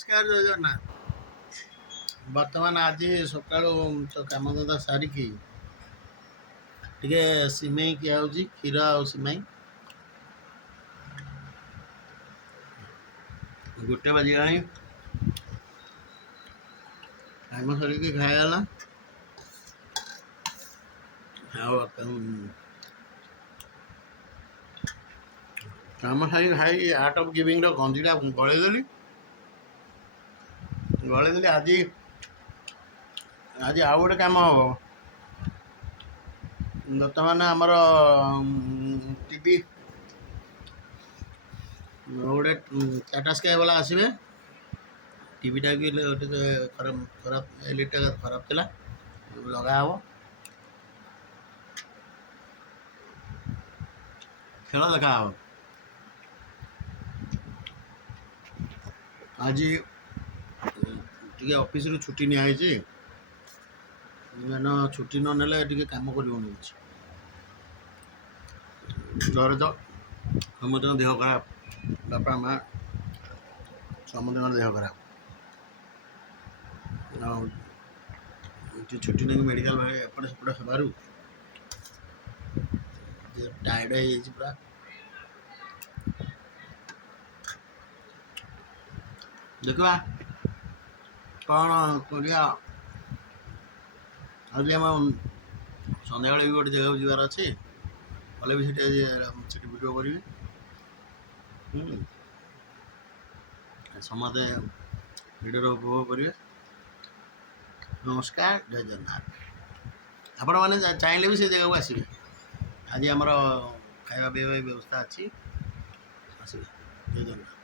ନମସ୍କାର ଜୟ ଜଗନ୍ନାଥ। ବର୍ତ୍ତମାନ ଆଜି ସକାଳୁ କାମଧନ୍ଦା ସାରିକି ଟିକେ ସିମେଇ ଖିଆ ହେଉଛି, କ୍ଷୀର ଆଉ ସିମେଇ। 1 ବାଜିଗଲାଣି, କାମ ସରିକି ଖାଇଗଲା। ଆଉ କାମ ସାରିକି ଖାଇକି ଆର୍ଟ ଅଫ୍ ଗିଭିଂର ଗଞ୍ଜିଟା ଗଳେଇଦେଲି। ଆଜି ଆଉ ଗୋଟେ କାମ ହେବ। ବର୍ତ୍ତମାନ ଆମର ଟିଭି ଗୋଟେ ଟାଟା ସ୍କାଏ ବାଲା ଆସିବେ। ଟିଭିଟା ବି ଟିକେ ଖରାପ ଏଲ୍ଇଡିଟା ଖରାପ ଥିଲା, ଲଗା ହେବ। ଖେଳ ଦେଖା ହେବ। ଆଜି ଟିକେ ଅଫିସରୁ ଛୁଟି ନିଆହେଇଛି। ଛୁଟି ନ ନେଲେ ଟିକେ କାମ କରିବନି କିଛି। ଘରେ ତ ସମସ୍ତଙ୍କ ଦେହ ଖରାପ, ବାପା ମା ସମସ୍ତଙ୍କର ଦେହ ଖରାପ। ଆଉ ଛୁଟି ନେଇକି ମେଡ଼ିକାଲ ଏପଟେ ସେପଟେ ହେବାରୁ ଟାୟାର୍ଡ଼ ହେଇଯାଇଛି ପୁରା। ଦେଖିବା କ'ଣ କରିବା। ଆଜି ଆମ ସନ୍ଧ୍ୟାବେଳେ ବି ଗୋଟେ ଜାଗାକୁ ଯିବାର ଅଛି, ଗଲେ ବି ସେଠି ଭିଡ଼ିଓ କରିବି। ସମସ୍ତେ ଭିଡ଼ିଓର ଉପଭୋଗ କରିବେ। ନମସ୍କାର, ଜୟ ଜଗନ୍ନାଥ। ଆପଣମାନେ ଚାହିଁଲେ ବି ସେ ଜାଗାକୁ ଆସିବେ। ଆଜି ଆମର ଖାଇବା ପିଇବା ବ୍ୟବସ୍ଥା ଅଛି, ଆସିବେ। ଜୟ ଜଗନ୍ନାଥ।